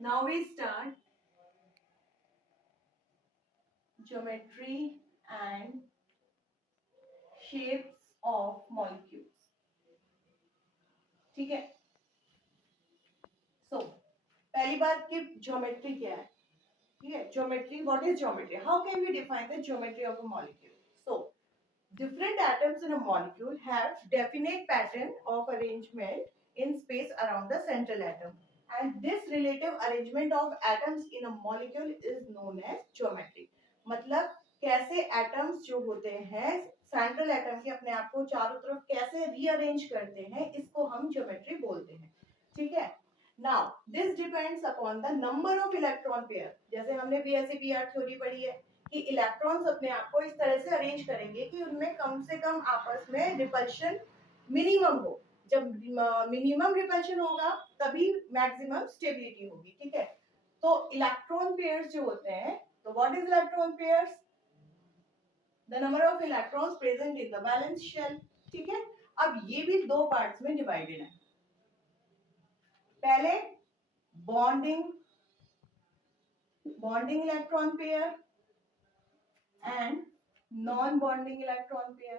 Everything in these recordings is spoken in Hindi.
Now we start geometry and shapes of molecules. ठीक है. So पहली बात कि ज्योमेट्री क्या है. ठीक है. Geometry, what is geometry? How can we define the geometry of a molecule? So different atoms in a molecule have definite pattern of arrangement in space around the central atom, and this relative arrangement of atoms in a molecule is known as geometry. मतलब कैसे एटम्स जो होते हैं सेंट्रल एटम के अपने आप को चारों तरफ कैसे रीअरेंज करते हैं, इसको हम ज्योमेट्री बोलते हैं. ठीक है. Now this depends upon the number of electron pair. जैसे हमने बीएससी थ्योरी पढ़ी है कि इलेक्ट्रॉन्स अपने आप को इस तरह से अरेंज करेंगे कि उनमें कम से कम आपस में रिपल्शन मिनिमम हो. जब मिनिमम रिपल्शन होगा तभी मैक्सिमम स्टेबिलिटी होगी. ठीक है. तो इलेक्ट्रॉन पेयर्स जो होते हैं, तो what is electron pairs? The number of electrons present in the valence shell. ठीक है. अब ये भी दो पार्ट्स में डिवाइडेड है. पहले bonding bonding electron pair and non-bonding electron pair.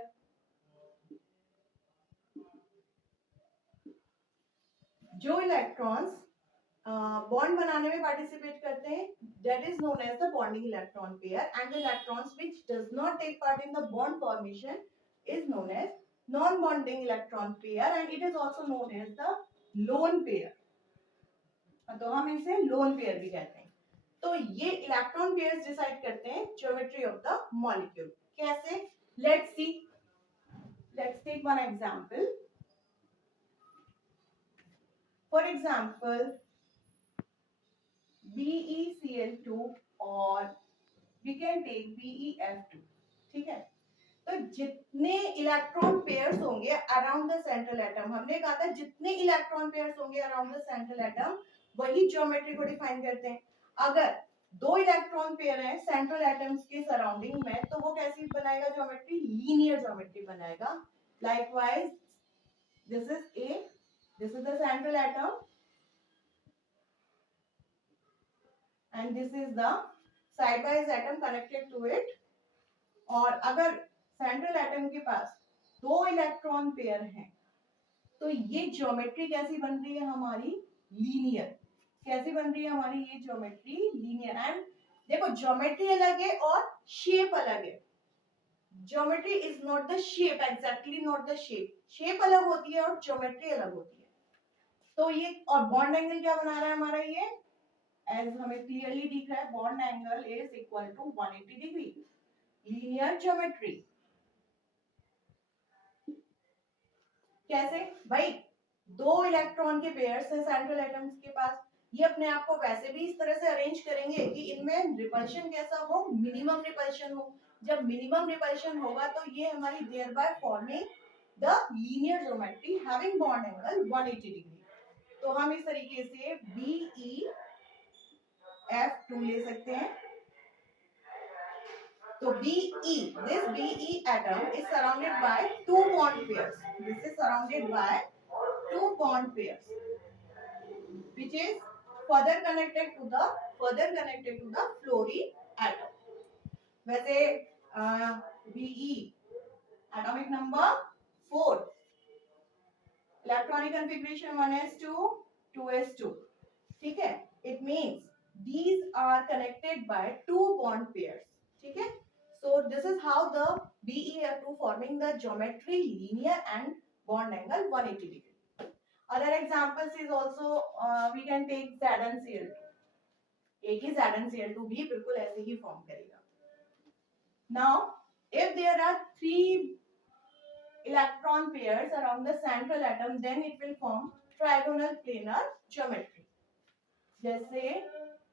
जो इलेक्ट्रॉन्स बॉन्ड बनाने में पार्टिसिपेट करते हैं, that is known as the bonding electron pair, and the electrons which does not take part in the bond formation is known as non-bonding electron pair, and it is also known as the lone pair. तो हम इसे लोन पेयर भी कहते हैं. तो ये इलेक्ट्रॉन पेयर्स डिसाइड करते हैं ज्योमेट्री ऑफ द मॉलिक्यूल. कैसे? Let's see. Let's take one example. For example, BeCl2 or we can take BeF2. ठीक है. तो जितने इलेक्ट्रॉन पेयर्स होंगे अराउंड द सेंट्रल एटम, हमने कहा था जितने इलेक्ट्रॉन पेयर्स होंगे अराउंड द सेंट्रल एटम वही ज्योमेट्री को डिफाइन करते हैं. अगर दो इलेक्ट्रॉन पेयर हैं सेंट्रल एटम्स के सराउंडिंग में, तो वो कैसी बनाएगा ज्योमेट्री? लीनियर ज्योमेट्री बनाएगा. Likewise this is a, this is the central atom and this is the side by atom connected to it. और अगर सेंट्रल एटम के पास दो इलेक्ट्रॉन पेयर हैं तो ये ज्योमेट्री कैसी बन रही है हमारी? लीनियर. कैसी बन रही है हमारी ये ज्योमेट्री? लीनियर. एंड देखो ज्योमेट्री अलग है और शेप अलग है. Geometry is not the shape, exactly not the shape. Shape अलग होती है और ज्योमेट्री अलग होती है. तो ये और बॉन्ड एंगल क्या बना रहा है हमारा? ये एज हमें क्लियरली दिख रहा है, bond angle is equal to 180 degree. Linear geometry. कैसे भाई? दो इलेक्ट्रॉन के पेयर्स हैं सेंट्रल एटम्स के पास, ये अपने आप को वैसे भी इस तरह से अरेंज करेंगे कि इनमें रिपल्शन कैसा हो? मिनिमम रिपल्शन हो. जब मिनिमम रिपल्शन होगा तो ये हमारी thereby forming the linear geometry having bond angle 180 degree. तो हम इस तरीके से BeF2 ले सकते हैं. तो this Be atom is surrounded by two bond pairs. This is surrounded by two bond pairs, which is further connected to the fluorine atom. वैसे Be atomic number 4, electronic configuration 1s2 2s2. ठीक है. It means these are connected by two bond pairs. ठीक है. So this is how the BeF2 forming the geometry linear and bond angle 180 degree. Other examples is also we can take ZnCl2. एक ही ZnCl2 भी बिल्कुल ऐसे ही फॉर्म करेगा. Now if there are three electron pairs around the central atom, then it will form trigonal planar geometry. जैसे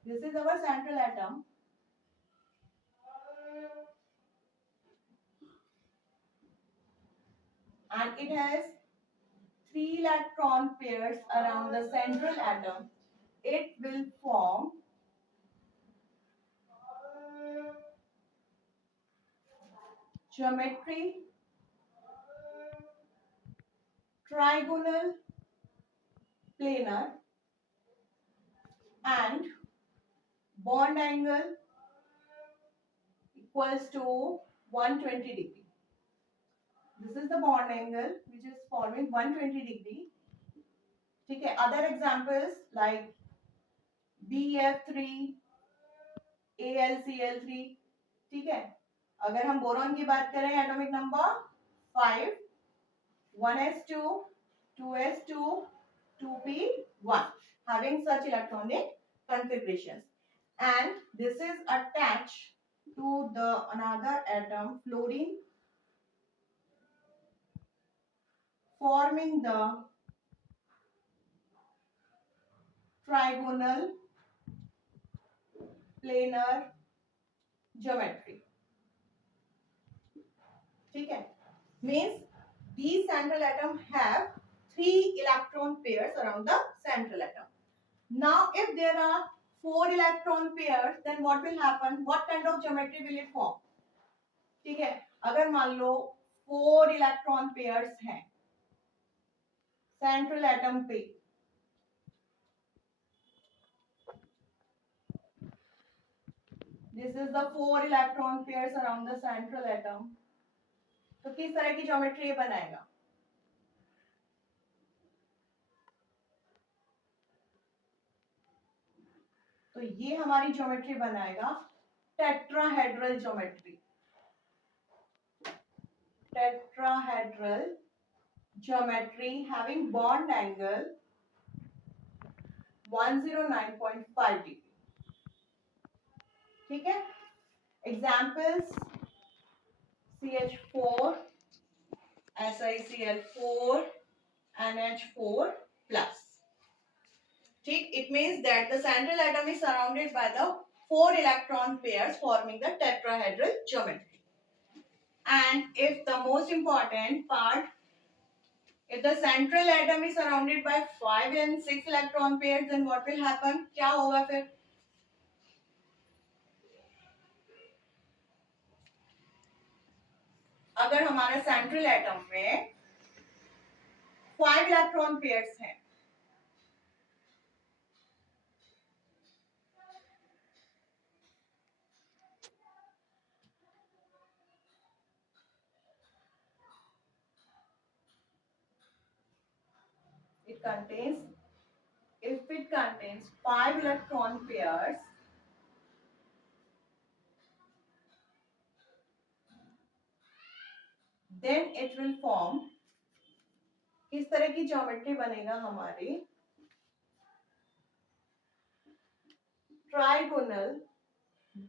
this is our central atom. And it has three electron pairs around the central atom. It will form geometry trigonal planar and bond angle equals to 120 degree. This is the bond angle which is forming 120 degree. ठीक है. Other examples like BF3, AlCl3. ठीक है. अगर हम बोरॉन की बात करें, atomic number 5, 1s2, 2s2, 2p1, having such electronic configurations, and this is attached to the another atom, fluorine, forming the trigonal planar geometry. ठीक है. Means these central atom have 3 electron pairs around the central atom. Now if there are 4 electron pairs, then what will happen? What kind of geometry will it form? ठीक है. अगर मान लो 4 इलेक्ट्रॉन पेयर्स हैं सेंट्रल एटम पे, this is the 4 electron pairs around the central atom, तो किस तरह की ज्योमेट्री बनाएगा? तो ये हमारी ज्योमेट्री बनाएगा tetrahedral geometry. Tetrahedral geometry having bond angle 109.5 degree. ठीक है. Examples CH4, SiCl4, NH4 plus. ठीक. It means that the central atom is surrounded by the 4 electron pairs forming the tetrahedral geometry. And if the most important part, if the central atom is surrounded by 5 and 6 electron pairs, then what will happen? क्या होगा फिर? अगर हमारा सेंट्रल एटम में 5 इलेक्ट्रॉन पेयर्स हैं, if it contains 5 electron pairs, then it will form, किस तरह की ज्योमेट्री बनेगा हमारी? Trigonal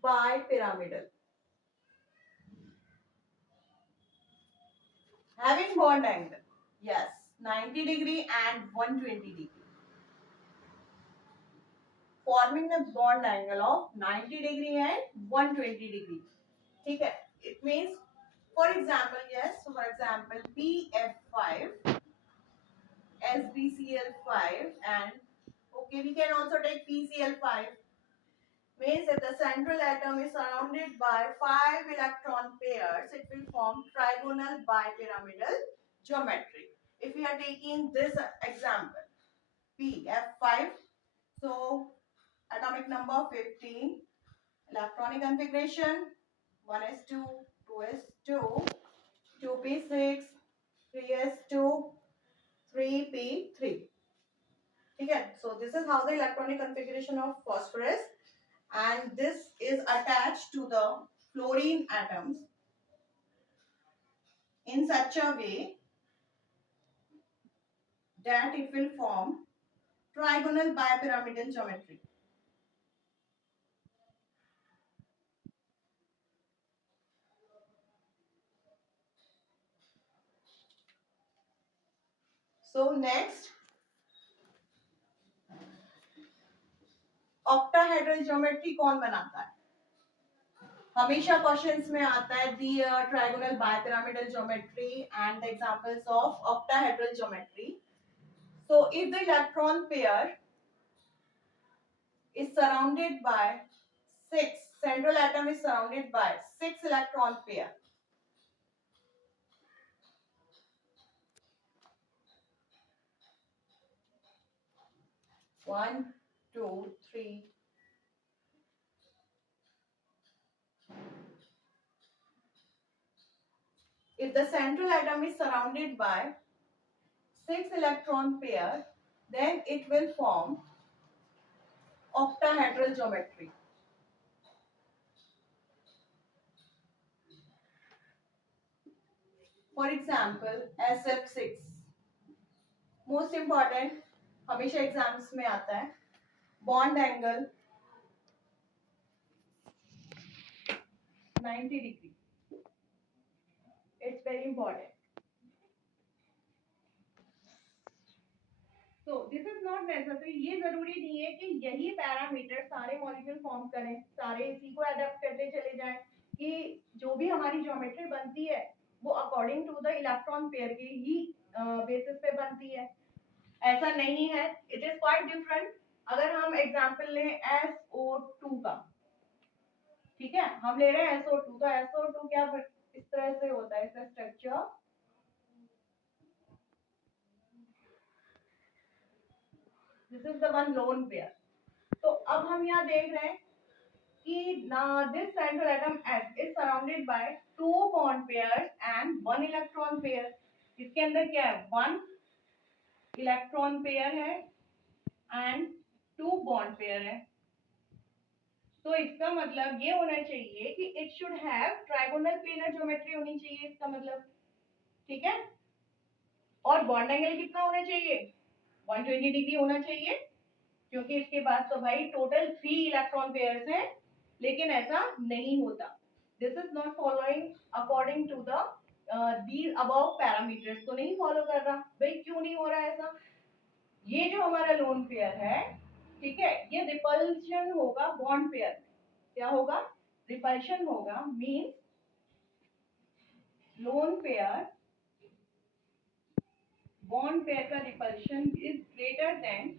bipyramidal having bond angle, yes, 90 degree and 120 degree, forming the bond angle of 90 degree and 120 degree. ठीक है. It means, for example, yes, so for example BF5, SbCl5, and okay, we can also take PCl5. Means if the central atom is surrounded by 5 electron pairs, it will form trigonal bipyramidal geometry. If we are taking this example, PF5, so atomic number 15, electronic configuration 1s2, 2s2, 2p6, 3s2, 3p3. Okay, so this is how the electronic configuration of phosphorus, and this is attached to the fluorine atoms in such a way that it will form trigonal bipyramidal geometry. So next, octahedral geometry कौन बनाता है? हमेशा क्वेश्चंस में आता है the trigonal bipyramidal geometry and the examples of octahedral geometry. So if the electron pair is surrounded by 6, central atom is surrounded by 6 electron pair, 1, 2 3 if the central atom is surrounded by 6 electron pair, then it will form octahedral geometry. For example, SF6 most important, हमेशा एग्जाम्स में आता है, bond angle 90 degree, it's very important. So this is not necessary, ये जरूरी नहीं है कि यही पैरामीटर सारे मॉलिक्यूल फॉर्म करें, सारे इसी को अडॉप्ट करते चले जाएं, कि जो भी हमारी ज्योमेट्री बनती है वो according to the electron pair के ही बेसिस पे बनती है. ऐसा नहीं है, इट इज क्वाइट डिफरेंट. अगर हम एग्जांपल लें SO2 का, ठीक है, हम ले रहे हैं SO2, तो SO2 क्या इस तरह से होता है, इसका structure this is the one lone pair. तो अब हम यहाँ देख रहे हैं कि this central atom S is surrounded by 2 bond pairs and 1 electron pair. इसके अंदर क्या है, 1 इलेक्ट्रॉन पेयर है एंड 2 बॉन्ड पेयर है. तो इसका मतलब ये होना चाहिए कि it should have trigonal planar geometry होनी चाहिए, इसका मतलब, ठीक है. और बॉन्ड एंगल कितना होना चाहिए, 120 डिग्री होना चाहिए, क्योंकि इसके पास तो भाई टोटल 3 इलेक्ट्रॉन पेयर्स हैं, लेकिन ऐसा नहीं होता. This is not following according to the these above parameters, तो नहीं फॉलो कर रहा. भाई क्यों नहीं हो रहा है ऐसा, ये जो हमारा लोन पेयर है, ठीक है, ये रिपल्शन होगा बॉन्ड पेयर में. क्या होगा, रिपल्शन होगा, means lone pair bond pair का repulsion is greater than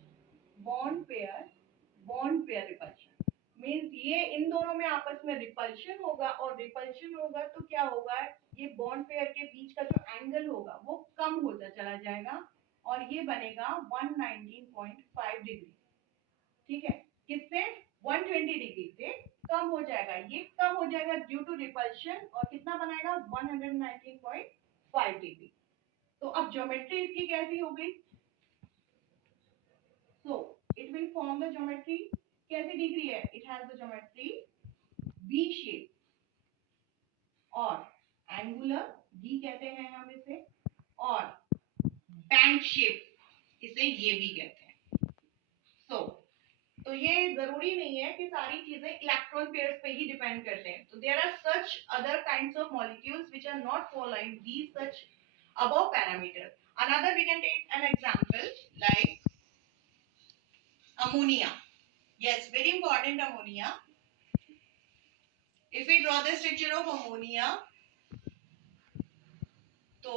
bond pair repulsion. Means ये इन दोनों में आपस में रिपल्शन होगा, और रिपल्शन होगा तो क्या होगा, ये बॉन्ड पेयर के बीच का जो एंगल होगा वो कम होता चला जाएगा, और ये बनेगा 119.5 डिग्री. ठीक है, किससे, 120 डिग्री से कम हो जाएगा, ये कम हो जाएगा ड्यू टू रिपल्शन, और कितना बनाएगा, 119.5 डिग्री. तो अब ज्योमेट्री इसकी कैसी हो गई, so it will form the geometry, कैसी डिग्री है, it has the geometry V shape और angular, V कहते हैं हम इसे, और बैंक शेप, इसे ये भी कहते हैं. तो ये जरूरी नहीं है कि सारी चीजें इलेक्ट्रॉन पेयर्स पे ही डिपेंड करते हैं. तो there are such other kinds of molecules which are not following these such above parameters. Another we can take an example like ammonia. Yes, very important, ammonia. If we draw the structure of ammonia, तो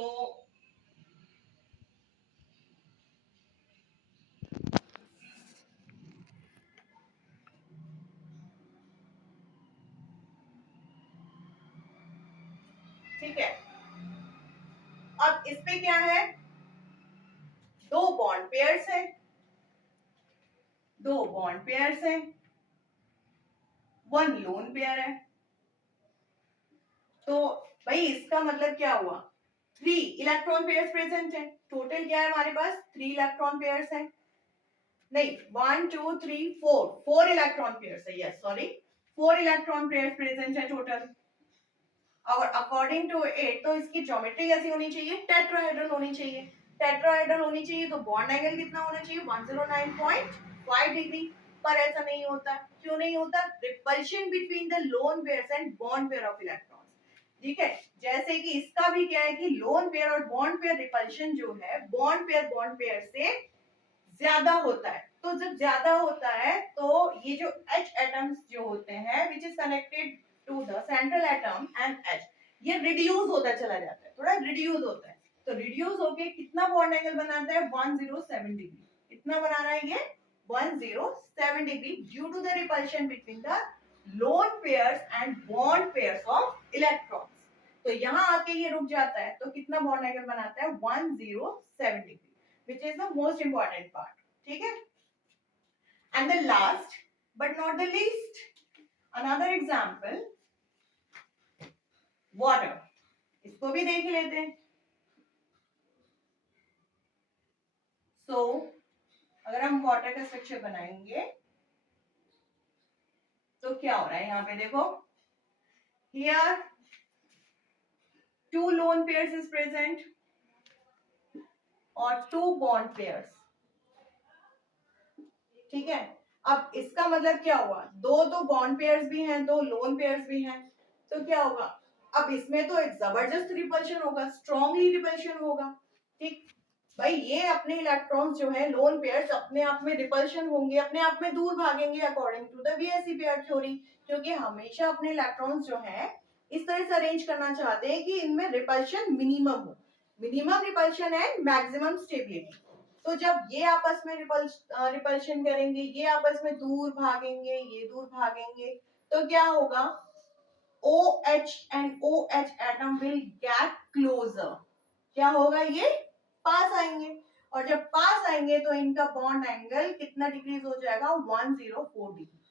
ठीक है, अब इस पे क्या है, 2 बॉन्ड पेयर्स है, 2 बॉन्ड पेयर्स है, 1 लोन पेयर है. तो भाई इसका मतलब क्या हुआ, 3 इलेक्ट्रॉन पेयर्स प्रेजेंट है. टोटल क्या है हमारे पास, 3 इलेक्ट्रॉन पेयर्स है, नहीं 1 2 3 4 इलेक्ट्रॉन पेयर्स है, yes sorry, 4 electron pairs present है टोटल. और अकॉर्डिंग टू इट, तो इसकी ज्योमेट्री कैसी होनी चाहिए, टेट्राहेड्रल होनी चाहिए. टेट्राहेड्रल होनी चाहिए तो बॉन्ड एंगल कितना होना चाहिए, 109.5 डिग्री. पर ऐसा नहीं होता, क्यों नहीं होता, repulsion between the lone pairs and bond pair of electrons. ठीक है, जैसे कि इसका भी क्या है कि लोन पेयर और बॉन्ड पेयर रिपल्शन जो है बॉन्ड पेयर से ज्यादा होता है. तो जब ज्यादा होता है तो ये जो H एटम्स जो होते हैं which is connected to the central atom and H, ये रिड्यूस होता चला जाता है, थोड़ा रिड्यूस होता है. तो रिड्यूस होके कितना बॉन्ड एंगल बनाता है, 107 डिग्री. कितना बना रहा है ये, 107 degree, due to the repulsion between the lone pairs and bond pairs of electrons. तो यहाँ आके ये रुक जाता है, तो कितना बॉन्ड एंगल बनाता है, 107 degree, which is the most important part. ठीक है, And the last but not the least, another example, water. इसको भी देख लेते हैं. So, अगर हम वाटर का स्ट्रक्चर बनाएंगे तो क्या हो रहा है यहाँ पे देखो. Here, two lone pairs is present और two bond pairs. ठीक है. अब इसका मतलब क्या हुआ, दो तो बॉन्ड पेयर्स भी हैं, दो लोन पेयर्स भी हैं, तो क्या होगा, अब इसमें तो एक जबरदस्त रिपल्शन होगा, स्ट्रॉन्गली रिपल्शन होगा. ठीक भाई, ये अपने इलेक्ट्रॉन्स जो है लोन पेयर्स अपने आप में रिपल्शन होंगे, अपने आप में दूर भागेंगे according to the VSEPR theory, क्योंकि हमेशा अपने इलेक्ट्रॉन्स जो है इस तरह से अरेंज करना चाहते हैं कि इनमें रिपल्शन मिनिमम हो, minimum repulsion and maximum stability. तो जब ये आपस में रिपल्शन करेंगे, ये आपस में दूर भागेंगे, ये दूर भागेंगे, तो क्या होगा, OH and OH atom will get closer. क्या होगा, ये पास आएंगे, और जब पास आएंगे तो इनका बॉन्ड एंगल कितना डिक्रीज हो जाएगा, 104 डिग्री.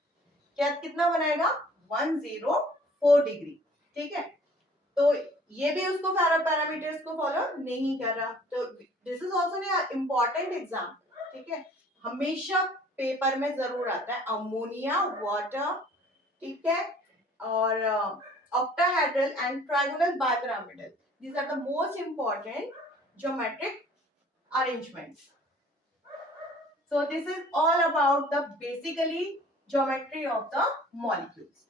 क्या कितना बनाएगा, 104 डिग्री. ठीक है. तो ये भी उसको पैरामीटर्स को फॉलो नहीं कर रहा. तो this is also an important exam. ठीक है, हमेशा पेपर में जरूर आता है अमोनिया, वाटर, ठीक है, और octahedral and trigonal bipyramidal. These are the most important geometric arrangements. So this is all about the basically geometry of the molecules.